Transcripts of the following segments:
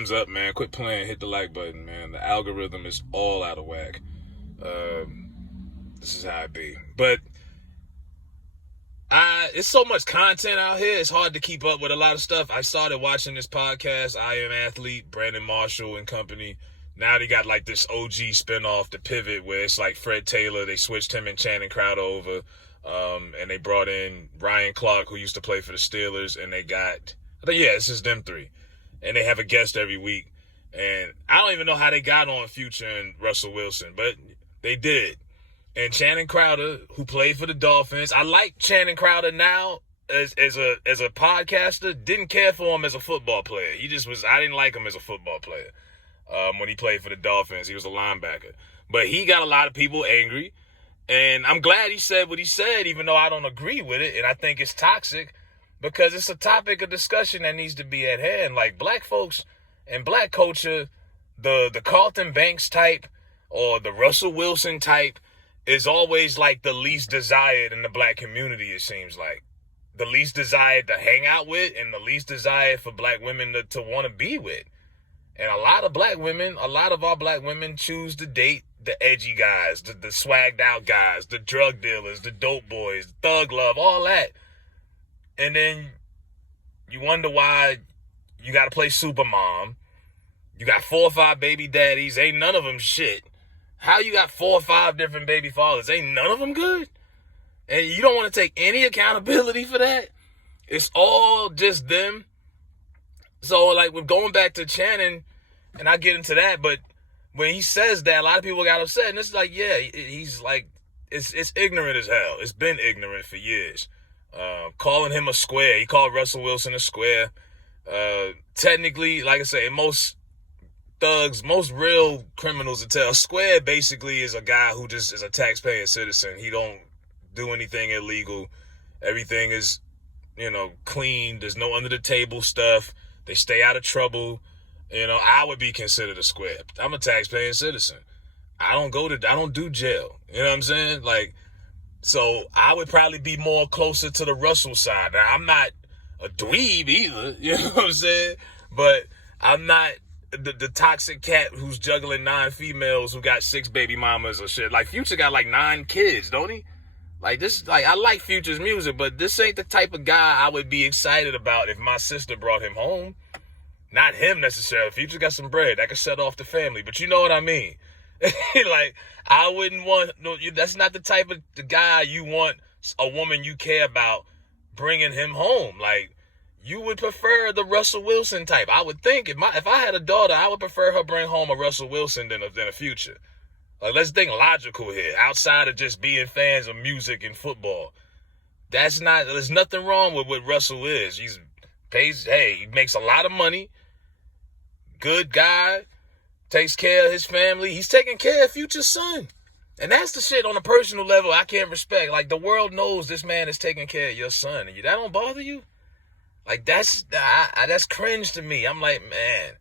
Thumbs up, man. Quit playing. Hit the like button, man. The algorithm is all out of whack. This is how it be. But it's so much content out here. It's hard to keep up with a lot of stuff. I started watching this podcast, I Am Athlete, Brandon Marshall and company. Now they got like this OG spinoff, The Pivot, where it's like Fred Taylor. They switched him and Channing Crowder over. And they brought in Ryan Clark, who used to play for the Steelers. And they got, this is them three. And they have a guest every week. And I don't even know how they got on Future and Russell Wilson, but they did. And Channing Crowder, who played for the Dolphins, I like Channing Crowder now as a podcaster. Didn't care for him as a football player. I didn't like him as a football player. When he played for the Dolphins, he was a linebacker. But he got a lot of people angry. And I'm glad he said what he said, even though I don't agree with it. And I think it's toxic because it's a topic of discussion that needs to be at hand. Like black folks and black culture, the Carlton Banks type or the Russell Wilson type is always like the least desired in the black community, it seems like. The least desired to hang out with and the least desired for black women to want to be with. And a lot of our black women choose to date the edgy guys, the swagged out guys, the drug dealers, the dope boys, thug love, all that. And then you wonder why you got to play super mom. You got 4 or 5 baby daddies. Ain't none of them shit. How you got 4 or 5 different baby fathers? Ain't none of them good? And you don't want to take any accountability for that? It's all just them. So, like, with going back to Channing, and I get into that, but when he says that, a lot of people got upset. And it's like, yeah, he's like, it's ignorant as hell. It's been ignorant for years. Calling him a square. He called Russell Wilson a square. Technically, like I say, most thugs, most real criminals will tell, a square basically is a guy who just is a taxpaying citizen. He don't do anything illegal. Everything is, clean. There's no under the table stuff. They stay out of trouble. I would be considered a square. I'm a taxpaying citizen. I don't do jail. You know what I'm saying? Like, so I would probably be more closer to the Russell side. Now, I'm not a dweeb either. You know what I'm saying? But I'm not the toxic cat who's juggling 9 females who got 6 baby mamas or shit. Like, Future got like 9 kids, don't he? Like, I like Future's music, but this ain't the type of guy I would be excited about if my sister brought him home. Not him necessarily. Future got some bread that could set off the family, but you know what I mean. Like, I wouldn't want, that's not the type of the guy you want a woman you care about bringing him home. Like, you would prefer the Russell Wilson type. I would think if I had a daughter, I would prefer her bring home a Russell Wilson than a Future. Like, let's think logical here. Outside of just being fans of music and football, there's nothing wrong with what Russell is. He makes a lot of money. Good guy. Takes care of his family. He's taking care of Future's son. And that's the shit on a personal level I can't respect. Like, the world knows this man is taking care of your son. And that don't bother you? Like, that's cringe to me. I'm like, man.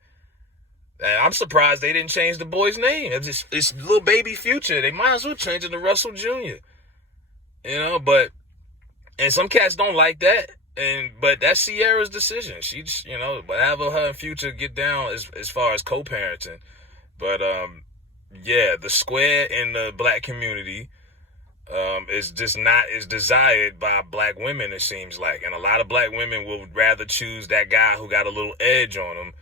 I'm surprised they didn't change the boy's name. It's little baby Future. They might as well change it to Russell Jr. And some cats don't like that. But that's Sierra's decision. She just, whatever her and Future get down as far as co-parenting. But, the square in the black community is just not as desired by black women, it seems like. And a lot of black women would rather choose that guy who got a little edge on them.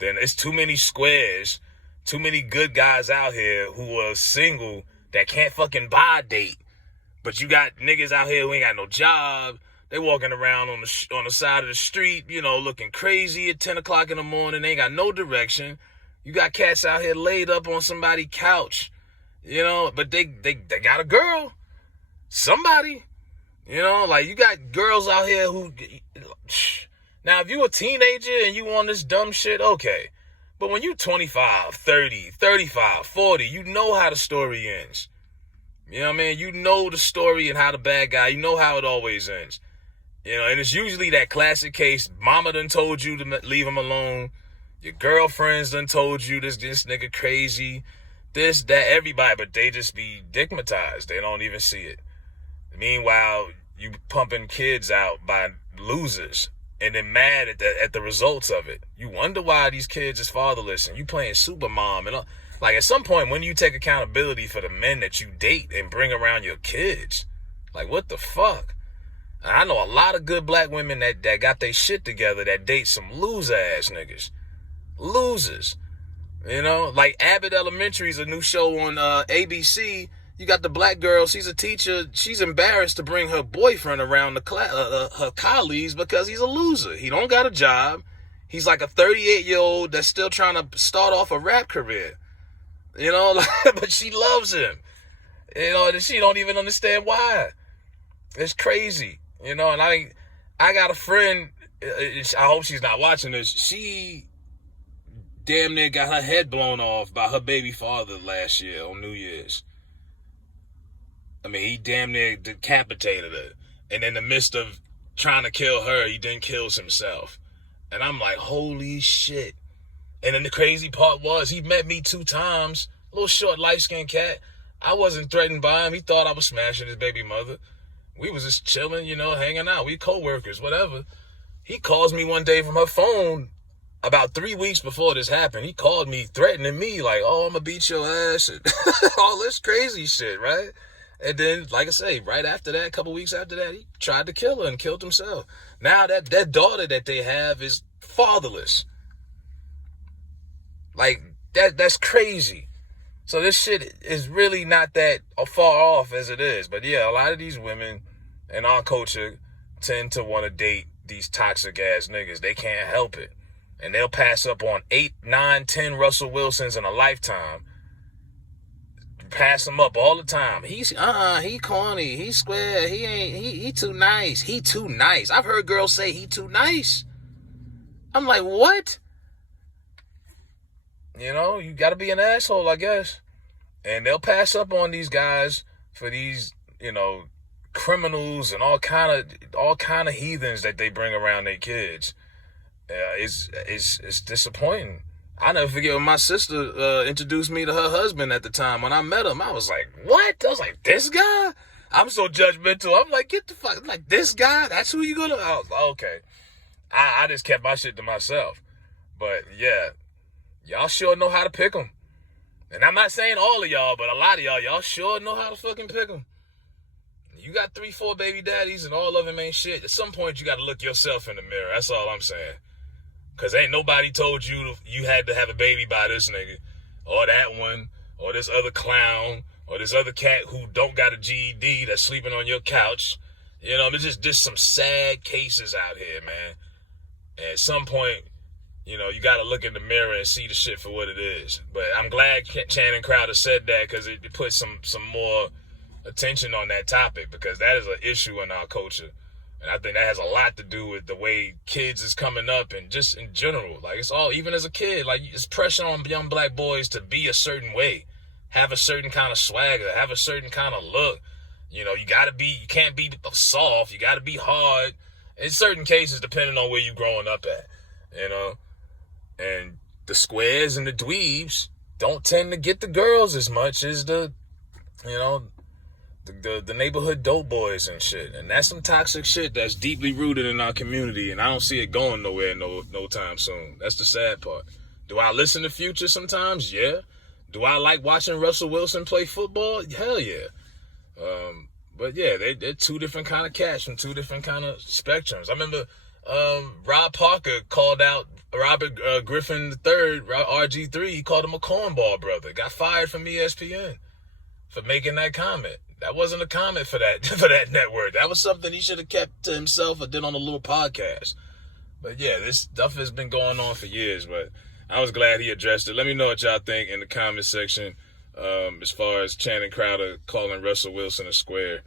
Then it's too many squares, too many good guys out here who are single that can't fucking buy a date. But you got niggas out here who ain't got no job. They walking around on the side of the street, looking crazy at 10 o'clock in the morning. They ain't got no direction. You got cats out here laid up on somebody's couch, but they got a girl. Somebody, like you got girls out here who... Now, if you a teenager and you on this dumb shit, okay. But when you 25, 30, 35, 40, you know how the story ends. You know what I mean? You know the story and how the bad guy, you know how it always ends. And it's usually that classic case, mama done told you to leave him alone. Your girlfriends done told you this nigga crazy. This, that, everybody, but they just be digmatized. They don't even see it. Meanwhile, you pumping kids out by losers. and then mad at the results of it. You wonder why these kids is fatherless, and you playing super mom and all. Like, at some point, when you take accountability for the men that you date and bring around your kids, like, what the fuck? And I know a lot of good black women that got their shit together that date some loser ass niggas. Losers. You know, like Abbott Elementary is a new show on ABC. You got the black girl, she's a teacher. She's embarrassed to bring her boyfriend around her colleagues because he's a loser. He don't got a job. He's like a 38-year-old that's still trying to start off a rap career. You know, but she loves him. You know, and she don't even understand why. It's crazy. You know, and I got a friend, I hope she's not watching this. She damn near got her head blown off by her baby father last year on New Year's. I mean, he damn near decapitated her. And in the midst of trying to kill her, he then kills himself. And I'm like, holy shit. And then the crazy part was, he met me 2 times. A little short, light-skinned cat. I wasn't threatened by him. He thought I was smashing his baby mother. We was just chilling, you know, hanging out. We co-workers, whatever. He calls me one day from her phone about 3 weeks before this happened. He called me threatening me like, oh, I'm going to beat your ass. And all this crazy shit, right? And then, like I say, right after that, a couple weeks after that, he tried to kill her and killed himself. Now that daughter that they have is fatherless. Like, that's crazy. So this shit is really not that far off as it is. But yeah, a lot of these women in our culture tend to want to date these toxic ass niggas. They can't help it. And they'll pass up on 8, 9, 10 Russell Wilsons in a lifetime. Pass him up all the time. He corny, he square, he too nice. He too nice. I've heard girls say he too nice. I'm like, what? You know, you gotta be an asshole, I guess. And they'll pass up on these guys for these, you know, criminals and all kind of heathens that they bring around their kids. It's disappointing. I never forget when my sister introduced me to her husband at the time. When I met him, I was like, what? I was like, this guy? I'm so judgmental. I'm like, get the fuck, like, this guy? That's who you gonna, I was like, okay. I just kept my shit to myself. But yeah, y'all sure know how to pick them. And I'm not saying all of y'all, but a lot of y'all sure know how to fucking pick them. You got 3, 4 baby daddies and all of them ain't shit. At some point, you got to look yourself in the mirror. That's all I'm saying. Because ain't nobody told you you had to have a baby by this nigga or that one or this other clown or this other cat who don't got a GED that's sleeping on your couch. You know, there's just some sad cases out here, man. And at some point, you know, you got to look in the mirror and see the shit for what it is. But I'm glad Channing Crowder said that because it put some more attention on that topic because that is an issue in our culture. And I think that has a lot to do with the way kids is coming up and just in general. Like, it's all, even as a kid, like, it's pressure on young black boys to be a certain way, have a certain kind of swagger, have a certain kind of look. You know, you can't be soft, you got to be hard. In certain cases, depending on where you're growing up at, you know. And the squares and the dweebs don't tend to get the girls as much as the, you know, the neighborhood dope boys and shit. And that's some toxic shit that's deeply rooted in our community, and I don't see it going nowhere no time soon. That's the sad part. Do I listen to Future sometimes? Yeah. Do I like watching Russell Wilson play football? Hell yeah. But yeah, they're 2 different kind of cats from 2 different kind of spectrums. I remember Rob Parker called out Robert Griffin III, RG3. He called him a cornball brother. Got fired from ESPN for making that comment. That wasn't a comment for that network. That was something he should have kept to himself or did on a little podcast. But yeah, this stuff has been going on for years, but I was glad he addressed it. Let me know what y'all think in the comment section as far as Channing Crowder calling Russell Wilson a square.